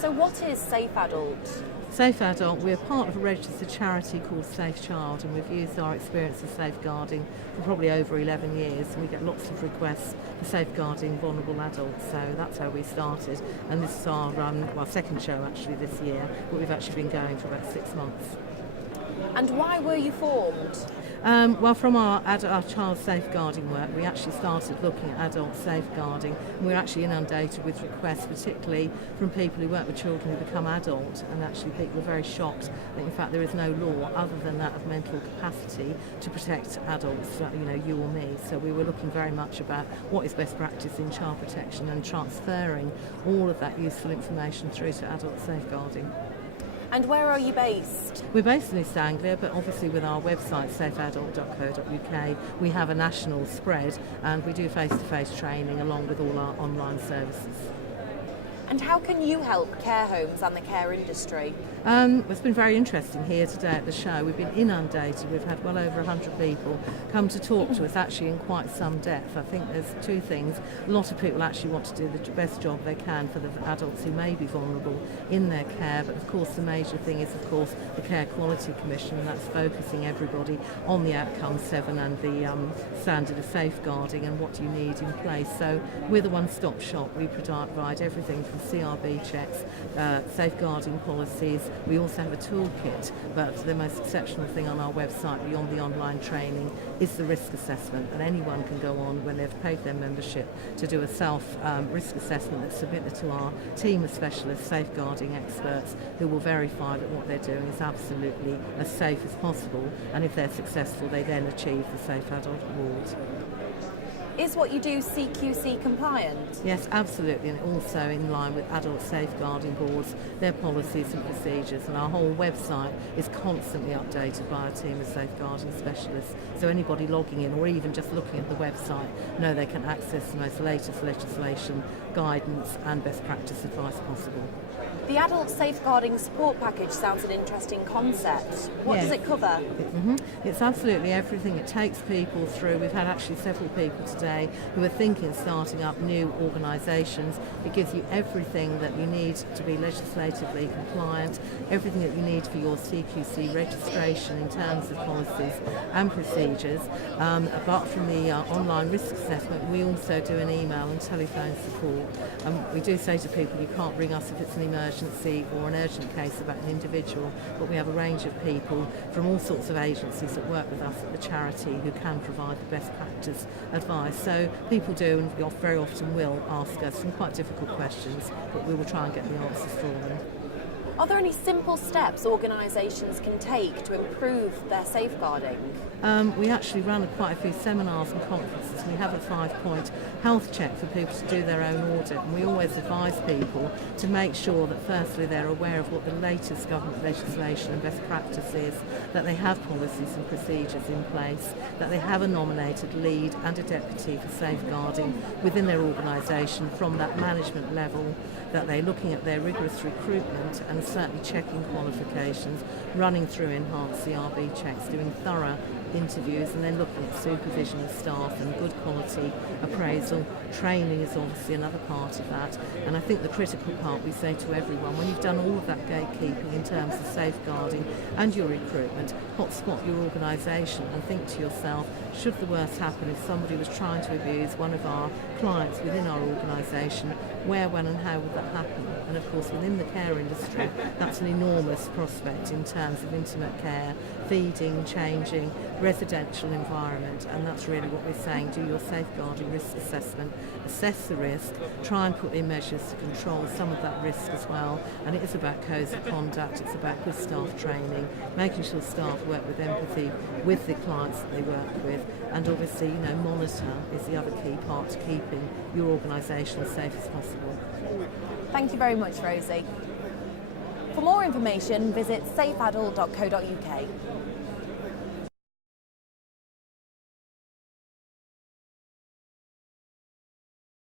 So what is Safe Adult? Safe Adult, we're part of a registered charity called Safe Child, and we've used our experience of safeguarding for probably over 11 years, and we get lots of requests for safeguarding vulnerable adults, so that's how we started. And this is our second show actually this year, but we've actually been going for about 6 months. And why were you formed? Well, from our child safeguarding work, we actually started looking at adult safeguarding, and we're actually inundated with requests, particularly from people who work with children who become adult, and actually people are very shocked that in fact there is no law other than that of mental capacity to protect adults, you or me. So we were looking very much about what is best practice in child protection and transferring all of that useful information through to adult safeguarding. And where are you based? We're based in East Anglia, but obviously with our website safeadult.co.uk we have a national spread, and we do face-to-face training along with all our online services. And how can you help care homes and the care industry? It's been very interesting here today at the show. We've been inundated. We've had well over 100 people come to talk to us, actually in quite some depth. I think there's two things. A lot of people actually want to do the best job they can for the adults who may be vulnerable in their care, but of course the major thing is the Care Quality Commission, and that's focusing everybody on the outcome 7 and the standard of safeguarding and what you need in place. So we're the one-stop shop. We provide everything from CRB checks, safeguarding policies. We also have a toolkit, but the most exceptional thing on our website beyond the online training is the risk assessment, and anyone can go on when they've paid their membership to do a self-risk assessment that's submitted to our team of specialist safeguarding experts who will verify that what they're doing is absolutely as safe as possible, and if they're successful they then achieve the Safe Adult Award. Is what you do CQC compliant? Yes, absolutely, and also in line with adult safeguarding boards, their policies and procedures, and our whole website is constantly updated by a team of safeguarding specialists. So anybody logging in or even just looking at the website know they can access the most latest legislation, guidance and best practice advice possible. The Adult Safeguarding Support Package sounds an interesting concept. What does it cover? It's absolutely everything. It takes people through. We've had actually several people today who are thinking of starting up new organisations. It gives you everything that you need to be legislatively compliant, everything that you need for your CQC registration in terms of policies and procedures. Apart from the online risk assessment, we also do an email and telephone support. We do say to people you can't ring us if it's an emergency or an urgent case about an individual, but we have a range of people from all sorts of agencies that work with us at the charity who can provide the best practice advice. So people do and very often will ask us some quite difficult questions, but we will try and get the answers for them. Are there any simple steps organisations can take to improve their safeguarding? We actually run quite a few seminars and conferences. We have a 5-point health check for people to do their own audit, and we always advise people to make sure that firstly they're aware of what the latest government legislation and best practice is, that they have policies and procedures in place, that they have a nominated lead and a deputy for safeguarding within their organisation from that management level, that they're looking at their rigorous recruitment and certainly checking qualifications, running through enhanced CRB checks, doing thorough interviews, and then looking at supervision of staff and good quality appraisal. Training is obviously another part of that, and I think the critical part we say to everyone, when you've done all of that gatekeeping in terms of safeguarding and your recruitment, hotspot your organisation and think to yourself, should the worst happen, if somebody was trying to abuse one of our clients within our organisation, where, when and how would that happen? And of course within the care industry that's an enormous prospect in terms of intimate care, feeding, changing, residential environment, and that's really what we're saying. Do your safeguarding risk assessment, assess the risk, try and put in measures to control some of that risk as well, and it is about codes of conduct, it's about good staff training, making sure staff work with empathy with the clients that they work with, and obviously monitor is the other key part to keeping your organisation as safe as possible. Thank you very much, Rosie. For more information, visit safeadult.co.uk.